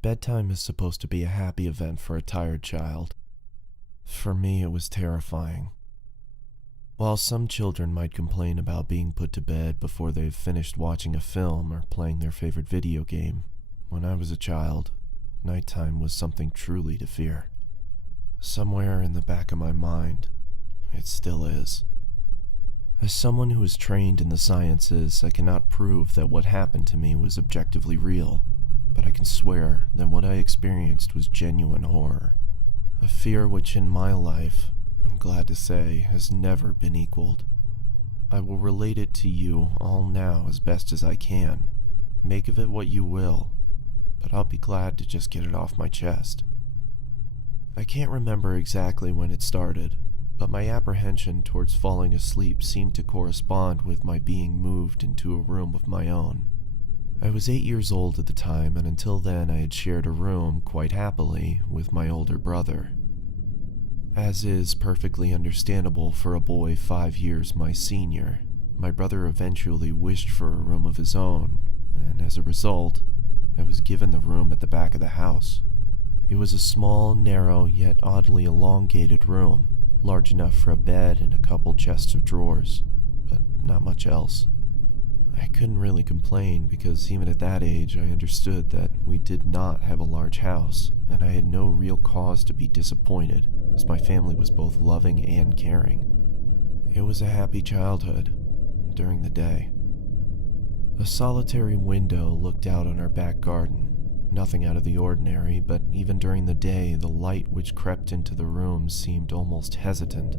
Bedtime is supposed to be a happy event for a tired child. For me, it was terrifying. While some children might complain about being put to bed before they've finished watching a film or playing their favorite video game, when I was a child, nighttime was something truly to fear. Somewhere in the back of my mind, it still is. As someone who is trained in the sciences, I cannot prove that what happened to me was objectively real, but I can swear that what I experienced was genuine horror. A fear which in my life, I'm glad to say, has never been equaled. I will relate it to you all now as best as I can. Make of it what you will, but I'll be glad to just get it off my chest. I can't remember exactly when it started, but my apprehension towards falling asleep seemed to correspond with my being moved into a room of my own. I was 8 years old at the time, and until then I had shared a room, quite happily, with my older brother. As is perfectly understandable for a boy 5 years my senior, my brother eventually wished for a room of his own, and as a result, I was given the room at the back of the house. It was a small, narrow, yet oddly elongated room, large enough for a bed and a couple chests of drawers, but not much else. I couldn't really complain because even at that age I understood that we did not have a large house, and I had no real cause to be disappointed, as my family was both loving and caring. It was a happy childhood, during the day. A solitary window looked out on our back garden. Nothing out of the ordinary, but even during the day, the light which crept into the room seemed almost hesitant.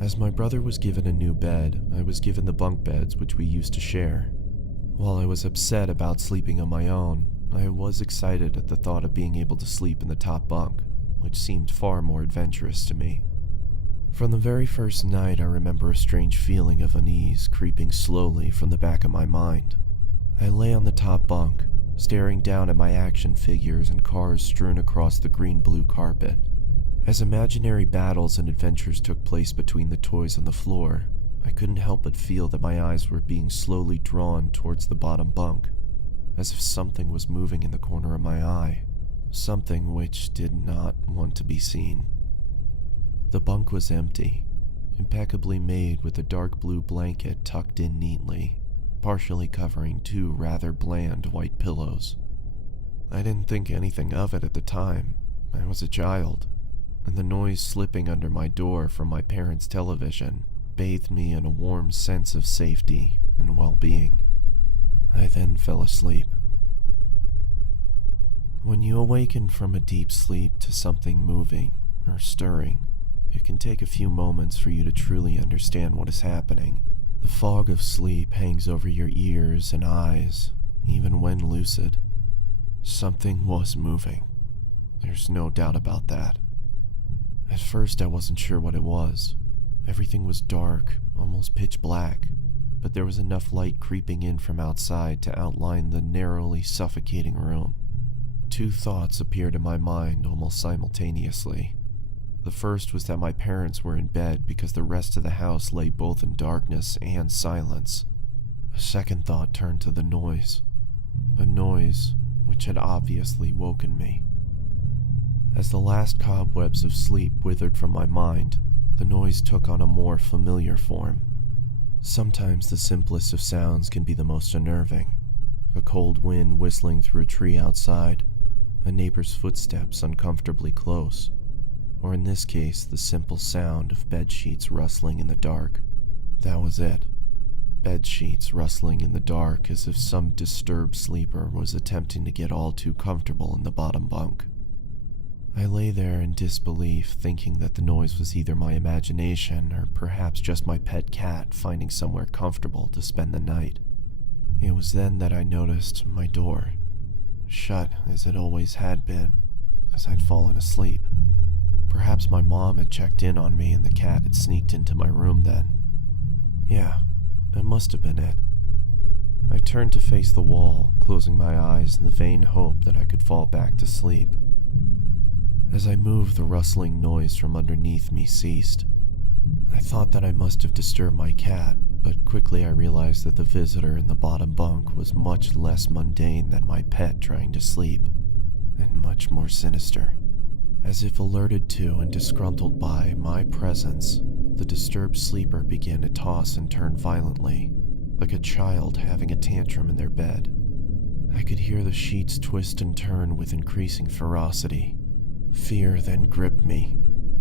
As my brother was given a new bed, I was given the bunk beds which we used to share. While I was upset about sleeping on my own, I was excited at the thought of being able to sleep in the top bunk, which seemed far more adventurous to me. From the very first night, I remember a strange feeling of unease creeping slowly from the back of my mind. I lay on the top bunk, staring down at my action figures and cars strewn across the green-blue carpet. As imaginary battles and adventures took place between the toys on the floor, I couldn't help but feel that my eyes were being slowly drawn towards the bottom bunk, as if something was moving in the corner of my eye, something which did not want to be seen. The bunk was empty, impeccably made with a dark blue blanket tucked in neatly, partially covering two rather bland white pillows. I didn't think anything of it at the time. I was a child, and the noise slipping under my door from my parents' television bathed me in a warm sense of safety and well-being. I then fell asleep. When you awaken from a deep sleep to something moving or stirring, it can take a few moments for you to truly understand what is happening. The fog of sleep hangs over your ears and eyes, even when lucid. Something was moving. There's no doubt about that. At first, I wasn't sure what it was. Everything was dark, almost pitch black, but there was enough light creeping in from outside to outline the narrowly suffocating room. Two thoughts appeared in my mind almost simultaneously. The first was that my parents were in bed because the rest of the house lay both in darkness and silence. A second thought turned to the noise, a noise which had obviously woken me. As the last cobwebs of sleep withered from my mind, the noise took on a more familiar form. Sometimes the simplest of sounds can be the most unnerving. A cold wind whistling through a tree outside, a neighbor's footsteps uncomfortably close, or in this case, the simple sound of bed sheets rustling in the dark. That was it. Bed sheets rustling in the dark as if some disturbed sleeper was attempting to get all too comfortable in the bottom bunk. I lay there in disbelief, thinking that the noise was either my imagination or perhaps just my pet cat finding somewhere comfortable to spend the night. It was then that I noticed my door, shut as it always had been, as I'd fallen asleep. Perhaps my mom had checked in on me and the cat had sneaked into my room then. Yeah, that must have been it. I turned to face the wall, closing my eyes in the vain hope that I could fall back to sleep. As I moved, the rustling noise from underneath me ceased. I thought that I must have disturbed my cat, but quickly I realized that the visitor in the bottom bunk was much less mundane than my pet trying to sleep. and much more sinister. As if alerted to and disgruntled by my presence, the disturbed sleeper began to toss and turn violently, like a child having a tantrum in their bed. I could hear the sheets twist and turn with increasing ferocity. Fear then gripped me,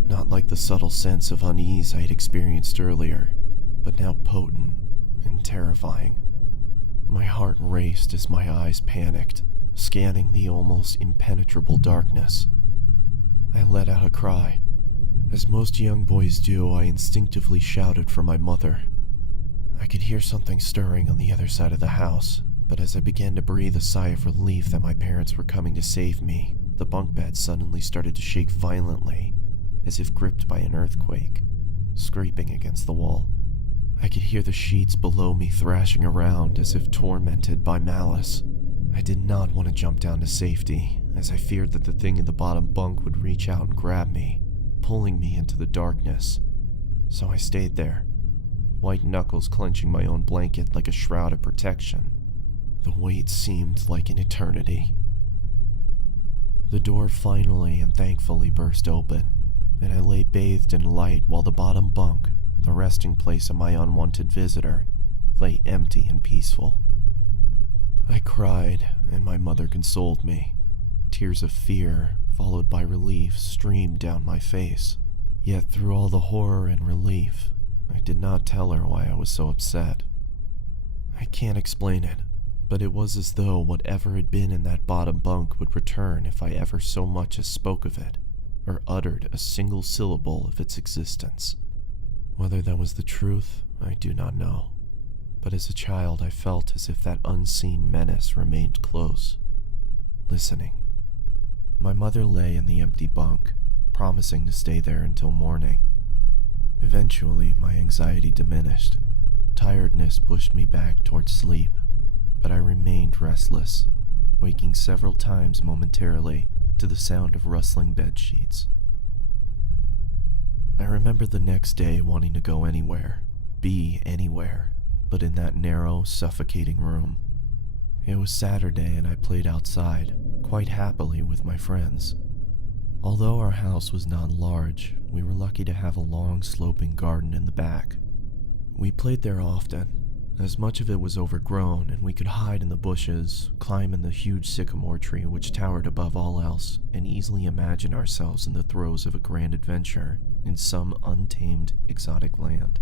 not like the subtle sense of unease I had experienced earlier, but now potent and terrifying. My heart raced as my eyes panicked, scanning the almost impenetrable darkness. I let out a cry. As most young boys do, I instinctively shouted for my mother. I could hear something stirring on the other side of the house, but as I began to breathe a sigh of relief that my parents were coming to save me, the bunk bed suddenly started to shake violently, as if gripped by an earthquake, scraping against the wall. I could hear the sheets below me thrashing around as if tormented by malice. I did not want to jump down to safety, as I feared that the thing in the bottom bunk would reach out and grab me, pulling me into the darkness. So I stayed there, white knuckles clenching my own blanket like a shroud of protection. The wait seemed like an eternity. The door finally and thankfully burst open, and I lay bathed in light while the bottom bunk, the resting place of my unwanted visitor, lay empty and peaceful. I cried, and my mother consoled me. Tears of fear, followed by relief, streamed down my face. Yet through all the horror and relief, I did not tell her why I was so upset. I can't explain it, but it was as though whatever had been in that bottom bunk would return if I ever so much as spoke of it, or uttered a single syllable of its existence. Whether that was the truth, I do not know, but as a child I felt as if that unseen menace remained close, listening. My mother lay in the empty bunk, promising to stay there until morning. Eventually, my anxiety diminished. Tiredness pushed me back towards sleep, but I remained restless, waking several times momentarily to the sound of rustling bed sheets. I remember the next day wanting to go anywhere, be anywhere, but in that narrow, suffocating room. It was Saturday and I played outside, quite happily with my friends. Although our house was not large, we were lucky to have a long, sloping garden in the back. We played there often, as much of it was overgrown and we could hide in the bushes, climb in the huge sycamore tree which towered above all else, and easily imagine ourselves in the throes of a grand adventure in some untamed, exotic land.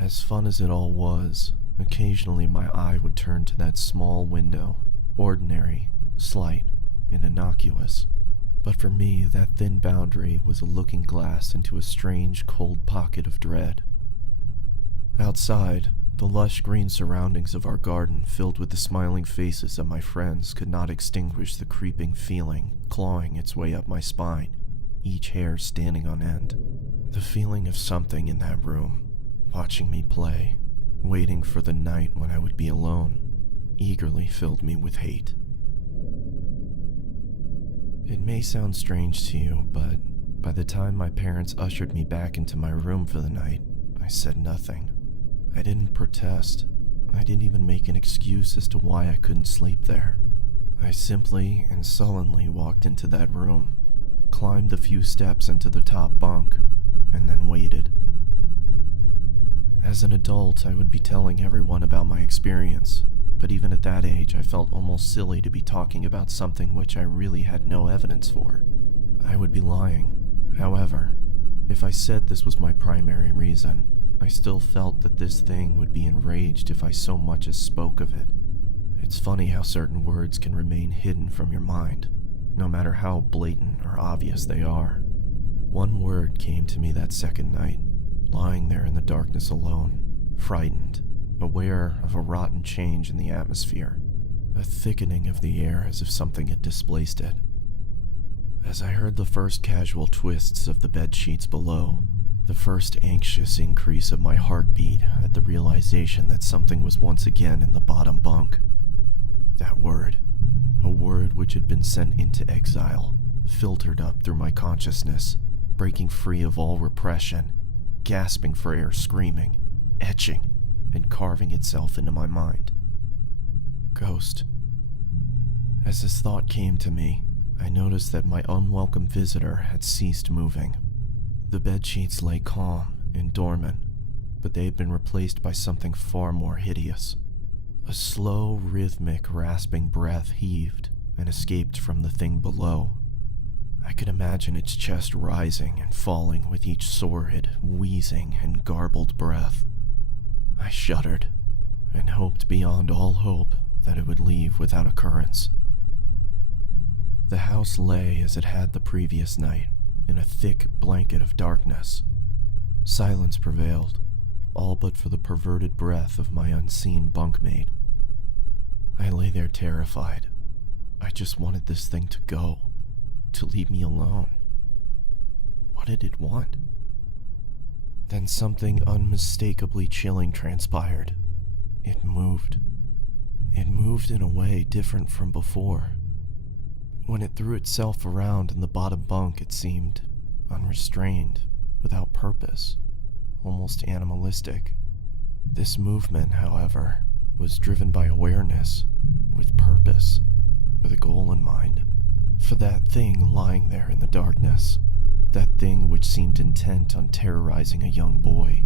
As fun as it all was, occasionally my eye would turn to that small window, ordinary, slight, and innocuous. But for me, that thin boundary was a looking glass into a strange, cold pocket of dread. Outside, the lush green surroundings of our garden filled with the smiling faces of my friends could not extinguish the creeping feeling clawing its way up my spine, each hair standing on end. The feeling of something in that room, watching me play, waiting for the night when I would be alone, eagerly filled me with hate. It may sound strange to you, but by the time my parents ushered me back into my room for the night, I said nothing. I didn't protest. I didn't even make an excuse as to why I couldn't sleep there. I simply and sullenly walked into that room, climbed a few steps into the top bunk, and then waited. As an adult, I would be telling everyone about my experience, but even at that age, I felt almost silly to be talking about something which I really had no evidence for. I would be lying. However, if I said this was my primary reason, I still felt that this thing would be enraged if I so much as spoke of it. It's funny how certain words can remain hidden from your mind, no matter how blatant or obvious they are. One word came to me that second night, lying there in the darkness alone, frightened, aware of a rotten change in the atmosphere, a thickening of the air as if something had displaced it. As I heard the first casual twists of the bed sheets below, the first anxious increase of my heartbeat at the realization that something was once again in the bottom bunk. That word, a word which had been sent into exile, filtered up through my consciousness, breaking free of all repression, gasping for air, screaming, etching, and carving itself into my mind. Ghost. As this thought came to me, I noticed that my unwelcome visitor had ceased moving. The bedsheets lay calm and dormant, but they had been replaced by something far more hideous. A slow, rhythmic, rasping breath heaved and escaped from the thing below. I could imagine its chest rising and falling with each sordid, wheezing, and garbled breath. I shuddered and hoped beyond all hope that it would leave without occurrence. The house lay as it had the previous night, in a thick blanket of darkness. Silence prevailed, all but for the perverted breath of my unseen bunkmate. I lay there terrified. I just wanted this thing to go, to leave me alone. What did it want? Then something unmistakably chilling transpired. It moved. It moved in a way different from before. When it threw itself around in the bottom bunk, it seemed unrestrained, without purpose, almost animalistic. This movement, however, was driven by awareness, with purpose, with a goal in mind. For that thing lying there in the darkness, that thing which seemed intent on terrorizing a young boy,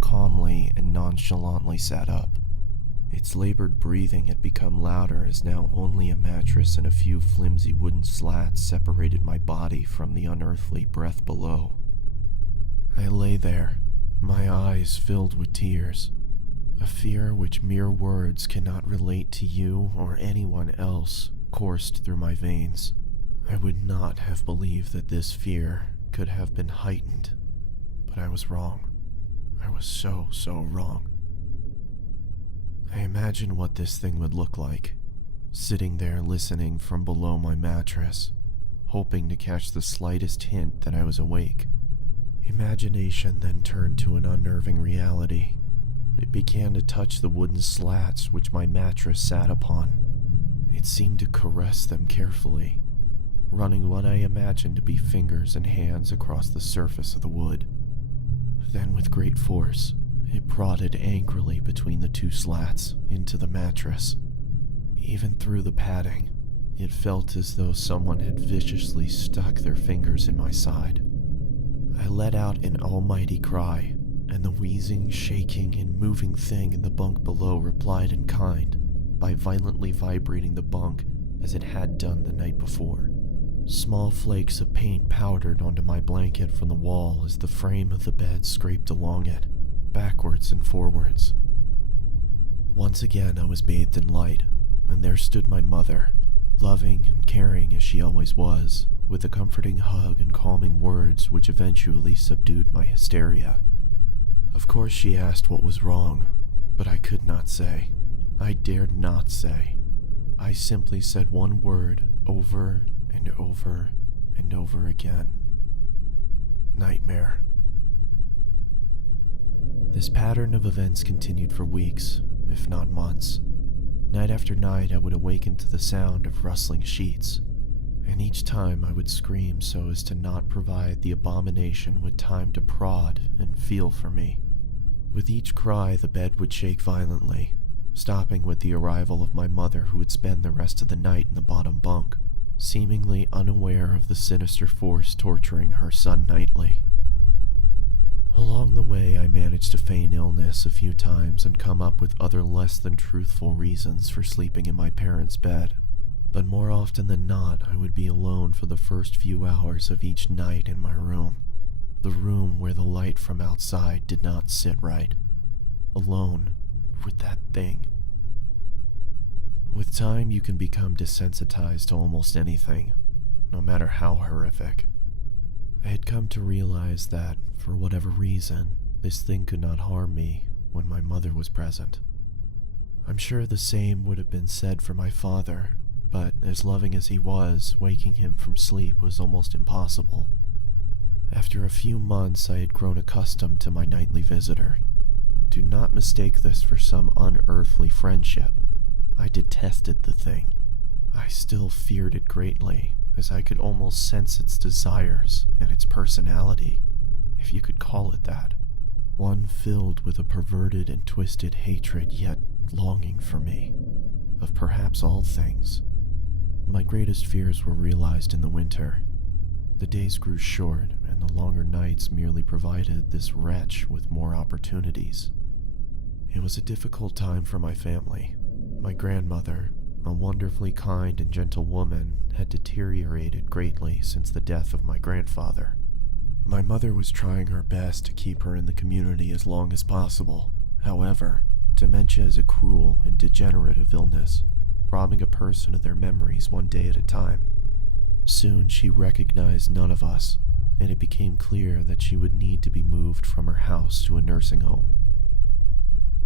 calmly and nonchalantly sat up. Its labored breathing had become louder as now only a mattress and a few flimsy wooden slats separated my body from the unearthly breath below. I lay there, my eyes filled with tears, a fear which mere words cannot relate to you or anyone else coursed through my veins. I would not have believed that this fear could have been heightened, but I was wrong. I was so wrong. I imagined what this thing would look like, sitting there listening from below my mattress, hoping to catch the slightest hint that I was awake. Imagination then turned to an unnerving reality. It began to touch the wooden slats which my mattress sat upon. It seemed to caress them carefully, running what I imagined to be fingers and hands across the surface of the wood. Then with great force, it prodded angrily between the two slats into the mattress. Even through the padding, it felt as though someone had viciously stuck their fingers in my side. I let out an almighty cry, and the wheezing, shaking, and moving thing in the bunk below replied in kind by violently vibrating the bunk as it had done the night before. Small flakes of paint powdered onto my blanket from the wall as the frame of the bed scraped along it, backwards and forwards. Once again I was bathed in light, and there stood my mother, loving and caring as she always was, with a comforting hug and calming words which eventually subdued my hysteria. Of course she asked what was wrong, but I could not say. I dared not say. I simply said one word over and over and over again. Nightmare. This pattern of events continued for weeks, if not months. Night after night I would awaken to the sound of rustling sheets, and each time I would scream so as to not provide the abomination with time to prod and feel for me. With each cry the bed would shake violently, stopping with the arrival of my mother, who would spend the rest of the night in the bottom bunk, seemingly unaware of the sinister force torturing her son nightly. Along the way I managed to feign illness a few times and come up with other less than truthful reasons for sleeping in my parents' bed, but more often than not I would be alone for the first few hours of each night in my room, the room where the light from outside did not sit right, alone with that thing. With time you can become desensitized to almost anything, no matter how horrific. I had come to realize that, for whatever reason, this thing could not harm me when my mother was present. I'm sure the same would have been said for my father, but as loving as he was, waking him from sleep was almost impossible. After a few months I had grown accustomed to my nightly visitor. Do not mistake this for some unearthly friendship. I detested the thing. I still feared it greatly, as I could almost sense its desires and its personality, if you could call it that. One filled with a perverted and twisted hatred, yet longing for me, of perhaps all things. My greatest fears were realized in the winter. The days grew short, and the longer nights merely provided this wretch with more opportunities. It was a difficult time for my family. My grandmother, a wonderfully kind and gentle woman, had deteriorated greatly since the death of my grandfather. My mother was trying her best to keep her in the community as long as possible. However, dementia is a cruel and degenerative illness, robbing a person of their memories one day at a time. Soon she recognized none of us, and it became clear that she would need to be moved from her house to a nursing home.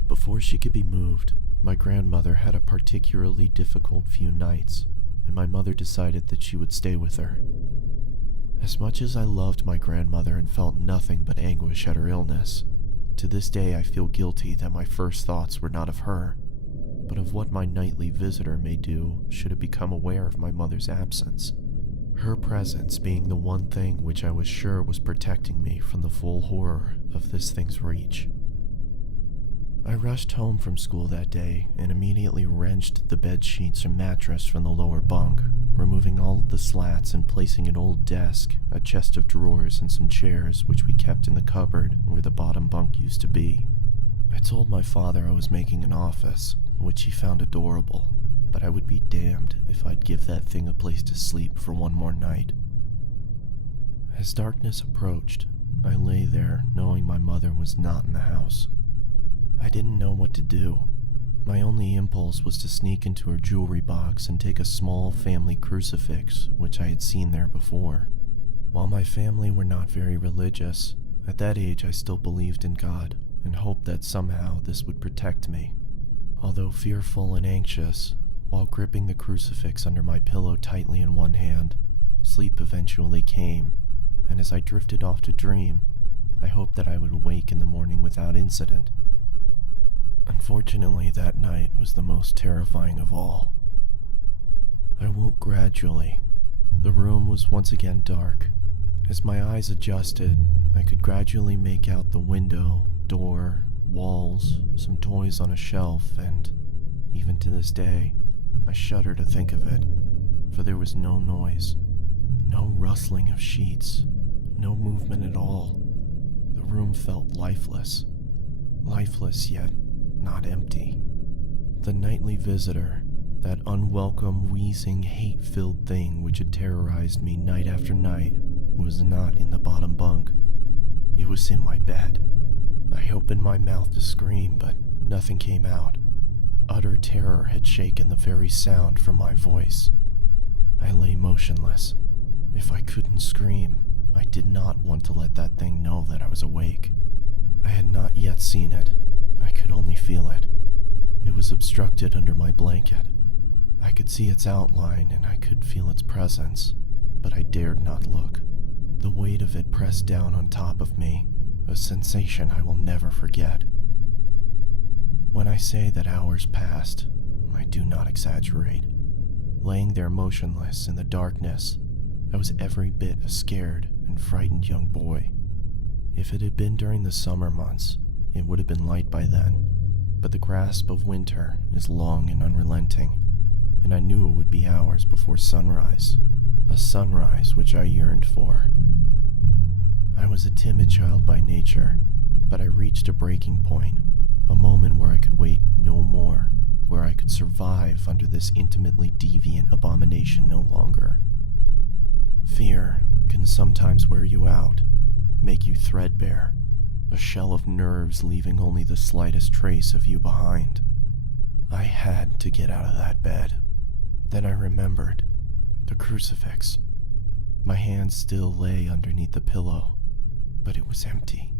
Before she could be moved, my grandmother had a particularly difficult few nights, and my mother decided that she would stay with her. As much as I loved my grandmother and felt nothing but anguish at her illness, to this day I feel guilty that my first thoughts were not of her, but of what my nightly visitor may do should it become aware of my mother's absence. Her presence being the one thing which I was sure was protecting me from the full horror of this thing's reach. I rushed home from school that day and immediately wrenched the bed sheets and mattress from the lower bunk, removing all of the slats and placing an old desk, a chest of drawers, and some chairs which we kept in the cupboard where the bottom bunk used to be. I told my father I was making an office, which he found adorable, but I would be damned if I'd give that thing a place to sleep for one more night. As darkness approached, I lay there knowing my mother was not in the house. I didn't know what to do. My only impulse was to sneak into her jewelry box and take a small family crucifix, which I had seen there before. While my family were not very religious, at that age I still believed in God and hoped that somehow this would protect me. Although fearful and anxious, while gripping the crucifix under my pillow tightly in one hand, sleep eventually came, and as I drifted off to dream, I hoped that I would awake in the morning without incident. Unfortunately, that night was the most terrifying of all. I woke gradually. The room was once again dark. As my eyes adjusted, I could gradually make out the window, door, walls, some toys on a shelf, and, even to this day, I shudder to think of it, for there was no noise, no rustling of sheets, no movement at all. The room felt lifeless yet not empty. The nightly visitor, that unwelcome, wheezing, hate-filled thing which had terrorized me night after night, was not in the bottom bunk. It was in my bed. I opened my mouth to scream, but nothing came out. Utter terror had shaken the very sound from my voice. I lay motionless. If I couldn't scream, I did not want to let that thing know that I was awake. I had not yet seen it. I could only feel it. It was obstructed under my blanket. I could see its outline and I could feel its presence, but I dared not look. The weight of it pressed down on top of me, a sensation I will never forget. When I say that hours passed, I do not exaggerate. Laying there motionless in the darkness, I was every bit a scared and frightened young boy. If it had been during the summer months, it would have been light by then, but the grasp of winter is long and unrelenting, and I knew it would be hours before sunrise, a sunrise which I yearned for. I was a timid child by nature, but I reached a breaking point, a moment where I could wait no more, where I could survive under this intimately deviant abomination no longer. Fear can sometimes wear you out, make you threadbare, a shell of nerves leaving only the slightest trace of you behind. I had to get out of that bed. Then I remembered the crucifix. My hand still lay underneath the pillow, but it was empty.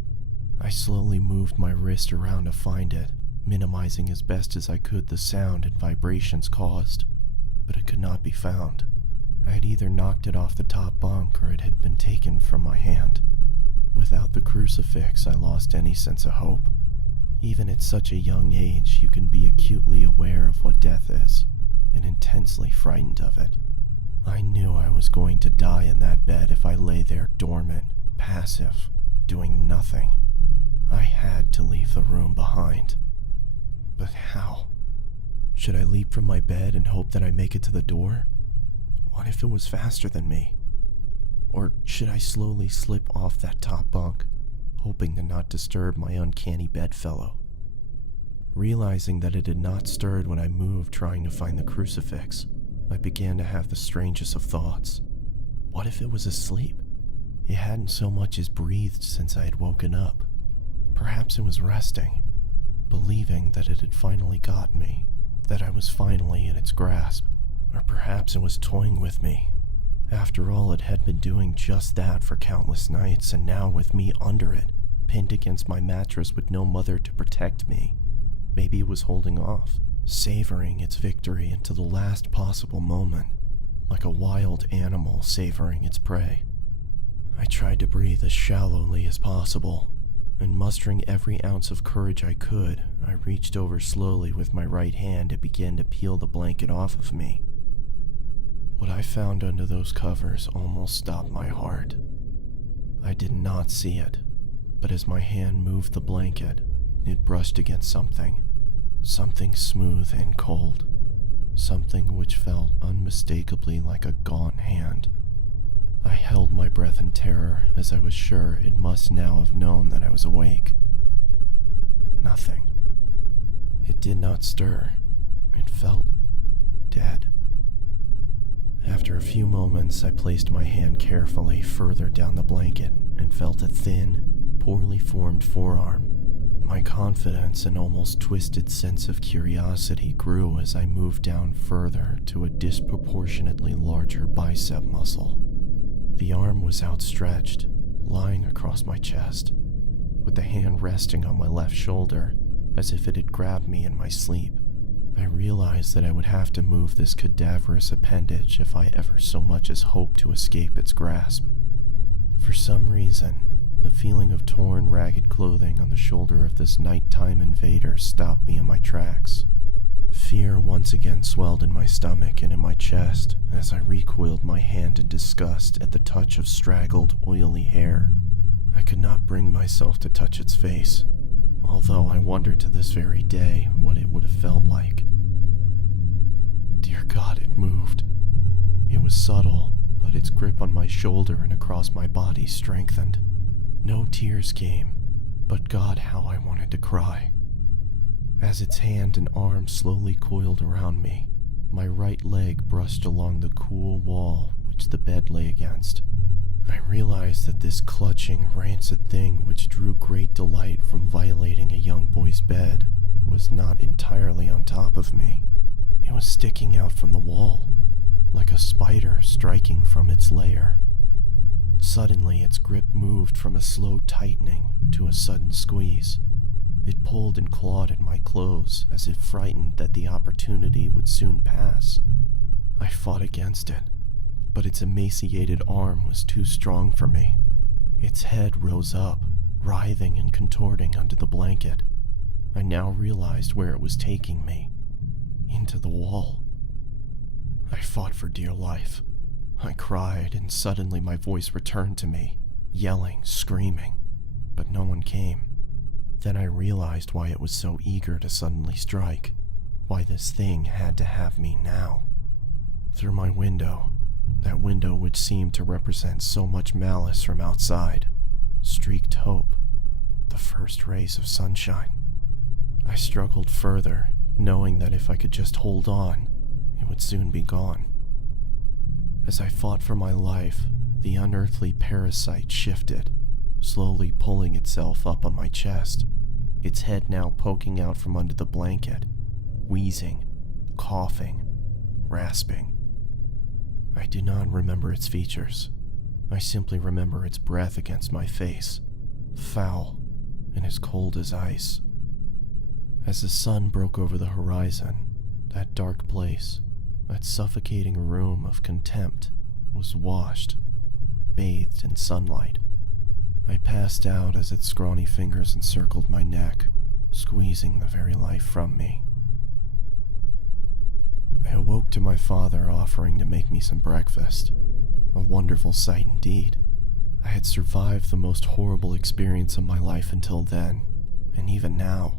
I slowly moved my wrist around to find it, minimizing as best as I could the sound and vibrations caused, but it could not be found. I had either knocked it off the top bunk or it had been taken from my hand. Without the crucifix, I lost any sense of hope. Even at such a young age, you can be acutely aware of what death is, and intensely frightened of it. I knew I was going to die in that bed if I lay there dormant, passive, doing nothing. I had to leave the room behind. But how? Should I leap from my bed and hope that I make it to the door? What if it was faster than me? Or should I slowly slip off that top bunk, hoping to not disturb my uncanny bedfellow? Realizing that it had not stirred when I moved trying to find the crucifix, I began to have the strangest of thoughts. What if it was asleep? It hadn't so much as breathed since I had woken up. Perhaps it was resting, believing that it had finally got me, that I was finally in its grasp. Or perhaps it was toying with me. After all, it had been doing just that for countless nights, and now with me under it, pinned against my mattress with no mother to protect me, maybe it was holding off, savoring its victory into the last possible moment, like a wild animal savoring its prey. I tried to breathe as shallowly as possible, and mustering every ounce of courage I could, I reached over slowly with my right hand and began to peel the blanket off of me. What I found under those covers almost stopped my heart. I did not see it, but as my hand moved the blanket, it brushed against something smooth and cold, something which felt unmistakably like a gaunt hand. I held my breath in terror as I was sure it must now have known that I was awake. Nothing. It did not stir. It felt dead. After a few moments, I placed my hand carefully further down the blanket and felt a thin, poorly formed forearm. My confidence and almost twisted sense of curiosity grew as I moved down further to a disproportionately larger bicep muscle. The arm was outstretched, lying across my chest, with the hand resting on my left shoulder as if it had grabbed me in my sleep. I realized that I would have to move this cadaverous appendage if I ever so much as hoped to escape its grasp. For some reason, the feeling of torn, ragged clothing on the shoulder of this nighttime invader stopped me in my tracks. Fear once again swelled in my stomach and in my chest as I recoiled my hand in disgust at the touch of straggled, oily hair. I could not bring myself to touch its face, although I wonder to this very day what it would have felt like. Dear God, it moved. It was subtle, but its grip on my shoulder and across my body strengthened. No tears came, but God, how I wanted to cry. As its hand and arm slowly coiled around me, my right leg brushed along the cool wall which the bed lay against. I realized that this clutching, rancid thing which drew great delight from violating a young boy's bed was not entirely on top of me. It was sticking out from the wall, like a spider striking from its lair. Suddenly, its grip moved from a slow tightening to a sudden squeeze. It pulled and clawed at my clothes as if frightened that the opportunity would soon pass. I fought against it, but its emaciated arm was too strong for me. Its head rose up, writhing and contorting under the blanket. I now realized where it was taking me. Into the wall. I fought for dear life. I cried, and suddenly my voice returned to me, yelling, screaming, but no one came. Then I realized why it was so eager to suddenly strike, why this thing had to have me now. Through my window, that window which seemed to represent so much malice from outside, streaked hope, the first rays of sunshine. I struggled further, knowing that if I could just hold on, it would soon be gone. As I fought for my life, the unearthly parasite shifted, slowly pulling itself up on my chest, its head now poking out from under the blanket, wheezing, coughing, rasping. I do not remember its features. I simply remember its breath against my face, foul and as cold as ice. As the sun broke over the horizon, that dark place, that suffocating room of contempt, was washed, bathed in sunlight. I passed out as its scrawny fingers encircled my neck, squeezing the very life from me. I awoke to my father offering to make me some breakfast. A wonderful sight indeed. I had survived the most horrible experience of my life until then, and even now.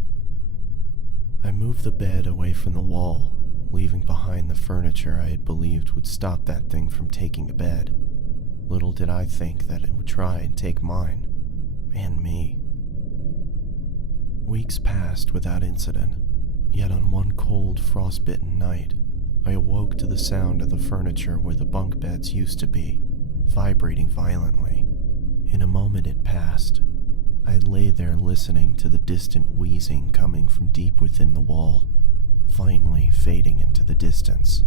I moved the bed away from the wall, leaving behind the furniture I had believed would stop that thing from taking a bed. Little did I think that it would try and take mine, and me. Weeks passed without incident, yet on one cold, frost-bitten night, I awoke to the sound of the furniture where the bunk beds used to be, vibrating violently. In a moment it passed. I lay there listening to the distant wheezing coming from deep within the wall, finally fading into the distance.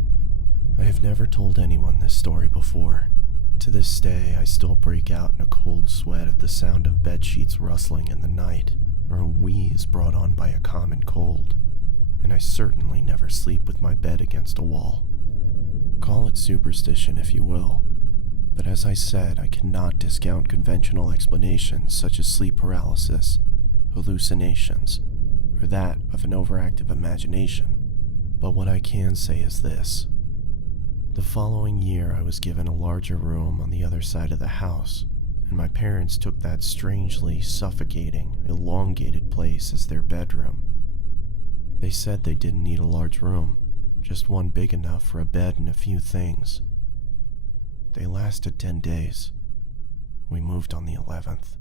I have never told anyone this story before. To this day, I still break out in a cold sweat at the sound of bedsheets rustling in the night, or a wheeze brought on by a common cold, and I certainly never sleep with my bed against a wall. Call it superstition if you will, but as I said, I cannot discount conventional explanations such as sleep paralysis, hallucinations, or that of an overactive imagination. But what I can say is this. The following year, I was given a larger room on the other side of the house, and my parents took that strangely suffocating, elongated place as their bedroom. They said they didn't need a large room, just one big enough for a bed and a few things. They lasted 10 days. We moved on the 11th.